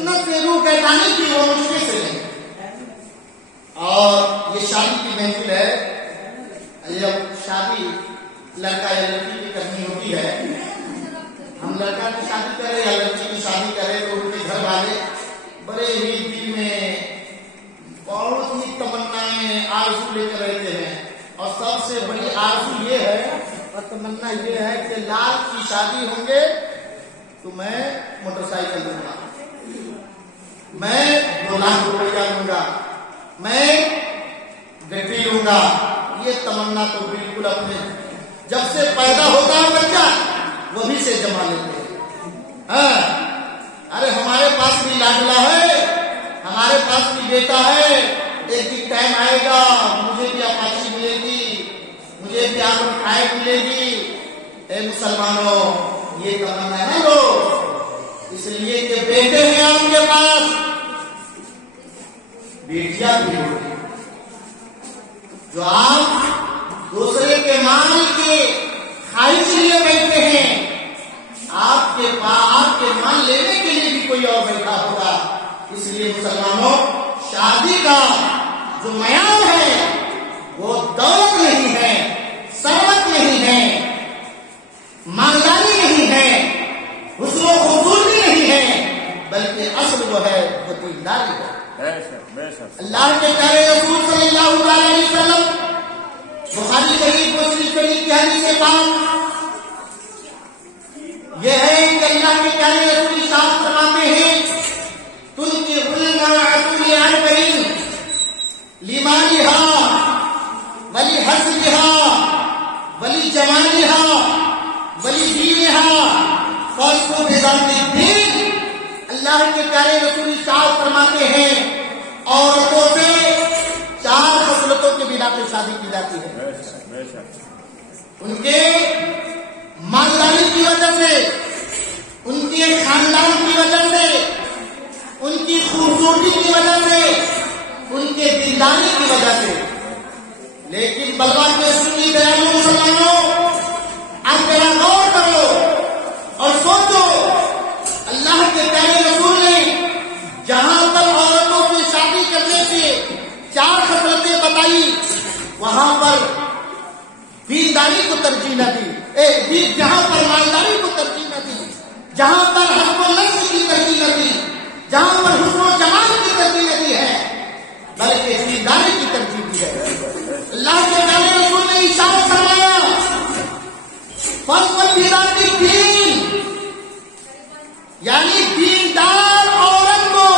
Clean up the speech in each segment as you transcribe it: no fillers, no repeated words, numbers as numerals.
सुन्नत से रूह गैटानी की वो मुश्किल से नहीं। और ये शादी की महफिल है, जब शादी लड़का या लड़की की करनी होती है, हम लड़का की शादी करें या लड़की की शादी करें तो उनके घर वाले बड़े ही दिल में बहुत ही तमन्नाएं आरज़ू लेकर रहते हैं। और सबसे बड़ी आरज़ू ये है और तमन्ना ये है कि लाल की शादी होंगे तो मैं मोटरसाइकिल लूंगा, मैं 2 लाख रुपया लूंगा, मैं गड्डी लूंगा। ये तमन्ना तो बिल्कुल अपने जब से पैदा होता है बच्चा वही से जमा लेते हैं। अरे हमारे पास भी लाडला है, हमारे पास भी बेटा है, एक दिन टाइम आएगा मुझे भी अपाची मिलेगी, मुझे भी आमद मिलेगी। ए मुसलमानों, ये तमन्ना है लो, इसलिए कि बेटे हैं आपके पास, बेटियां भी होती। जो आप दूसरे के माल के ख्वाहिश लिए बैठे हैं, आपके माल लेने के लिए भी कोई और बैठा होगा। इसलिए मुसलमानों, शादी का जो मयार है वो दौलत नहीं है, सरवत नहीं है, मालदारी नहीं है, हुस्न खूबसूरती नहीं है, बल्कि असल वो है वो दीनदारी है। अल्लाह के प्यारे रसूल सल्लल्लाहु अलैहि वसल्लम बुखारी शरीफ मुस्लिम शरीफ की हदीस से पाक ये है कि अल्लाह के प्यारे रसूल साहब फरमाते हैं, तुनकी उलमाअतुल अरबईन लिमानिहा वली हसबिहा वली जमानिहा वली दीनिहा फस्को बिजाती दीन। अल्लाह के प्यारे रसूल साहब फरमाते हैं, औरतों से 4 खसलतों के बिना पे शादी की जाती है। उनके मालदारी की वजह से, उनके खानदान की वजह से, उनकी खूबसूरती की वजह से, उनके दीनदारी की वजह से। लेकिन बलवान के सुन्नी दयालु मुसलमानों, आप जरा गौर करो और सोचो, अल्लाह के प्यारे रसूल ने जहां पर औरतों की शादी करने से 4 खसलतें बताई, वहां पर दीनदारी को तरजीह न दी, जहां पर मालदारी को तरजीह न दी, जहां पर हस्ब नफ्स की तरजीह न दी, जहां पर हुस्न जमाल की तरजीह न दी है, बल्कि दीनदारी की तरजीह दी है। अल्लाह के प्यारे रसूल ने इशारा फरमाया, फस्ल बिजाती दीन, यानी दीनदार औरत को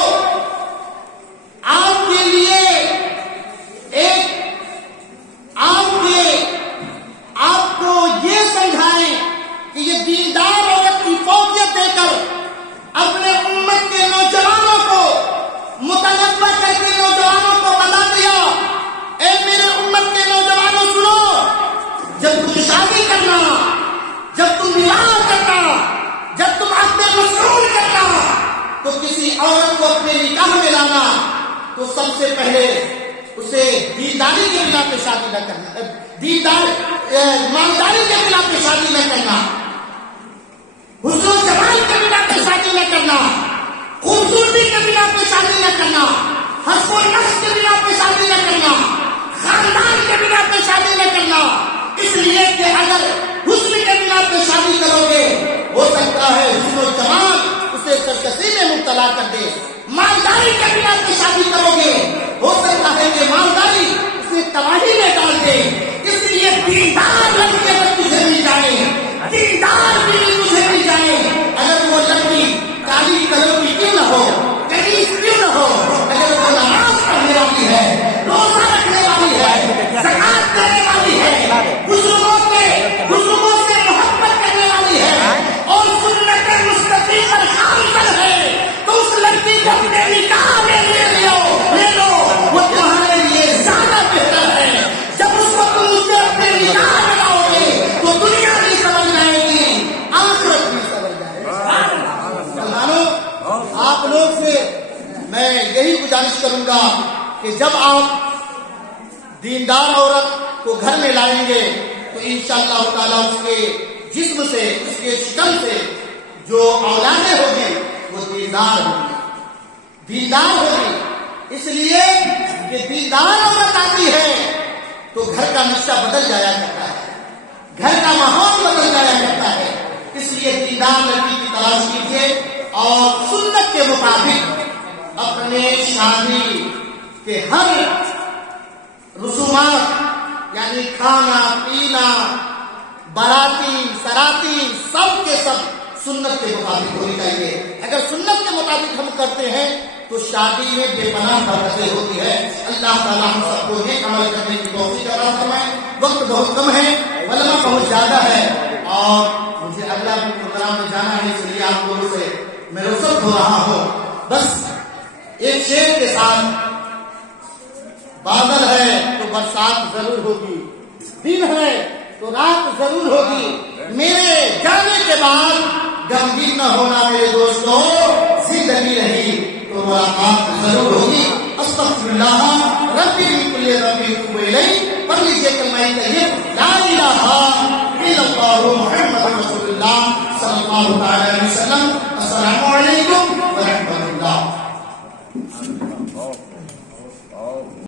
आपके लिए आपको ये समझाएं कि ये दीनदार औरत की फौकियत देकर अपने उम्मत के नौजवानों को मुतनब्बा करके नौजवानों को बता दिया, ए मेरे उम्मत के नौजवानों सुनो, जब तुम शादी करना, जब तुम विवाह करना, जब तुम अपने मसरूर करना, तो किसी औरत को अपने निकाह में लाना तो सबसे पहले उसे दीनदारी के बिना पे शादी न करना, मालदारी के बिना पे शादी न करना, हुस्न जमाल के बिना पे शादी न करना, खूबसूरती के बिना पे शादी न करना, हस्ब नफ्स के बिना पे शादी न करना, खानदान के बिना पे शादी न करना। इसलिए कि अगर हुस्न के बिना पे शादी करोगे, हो सकता है हुस्न जमाल उसे सरकशी में मुब्तला कर दे। मालदारी के बिना पे शादी करोगे, हो सकता है कि मालदारी उसे तबाही में डाल दे। इसलिए दीनदार लड़की अगर तुझे मिल जाए, दीनदार बीवी तुझे मिल जाए, अगर वो लड़की काली कलर की क्यों न हो, कनीज क्यों न हो, अगर वो नमाज पढ़ने वाली है, रोजा रखने वाली है, ज़कात देने वाली है, बुजुर्गों से मोहब्बत करने वाली है और सुन्नत मुस्तकीम पर कामिल है, तो उस लड़की को अपने निकाह में ले लो, वो तुम्हारे लिए ज्यादा बेहतर है। जब उसको तुम उसे अपने निकाह में लाओगे तो दुनिया भी समझ जाएगी, आखिरत भी समझ जाएगी। मुसलमानों, आप लोग से मैं यही गुजारिश करूंगा कि जब आप दीनदार औरत को घर में लाएंगे तो इंशाअल्लाह ताला उसके जिस्म से, उसके शिकल से जो औलादें होगी वो दीनदार होगी, دیندار ہوگی. اس لیے کہ دیندار عورت آتی ہے تو گھر کا نقشہ بدل جایا کرتا ہے, گھر کا ماحول بدل جایا کرتا ہے. اس لیے دیندار لڑکی کی تلاش کیجیے اور سنت کے مطابق اپنے شادی کے ہر رسومات یعنی کھانا پینا باراتی سراتی سب کے سب سنت کے مطابق ہونی چاہیے. اگر سنت کے مطابق ہم کرتے ہیں تو شادی میں بے پناہ برکتیں ہوتی ہے. اللہ تعالیٰ ہم سب کو یہ عمل کرنے کی توفیق عطا فرمائے. وقت بہت کم ہے, علماء بہت زیادہ ہے اور مجھے اگلا بھی پروگرام میں جانا ہے, اس لیے آپ لوگوں سے میں رخصت ہو رہا ہوں. بس ایک شعر کے ساتھ, بادل ہے تو برسات ضرور ہوگی, دن ہے تو رات ضرور ہوگی, میرے جانے کے بعد غمگین نہ ہونا میرے دوستوں, زندگی رہی تو ملاقات ضرور ہوگی. استغفر اللہ ربی من کل ذنب اتوب الیہ. پڑھ لیجیے کلمہ طیب لا الہ الا اللہ محمد رسول اللہ صلی اللہ علیہ وسلم.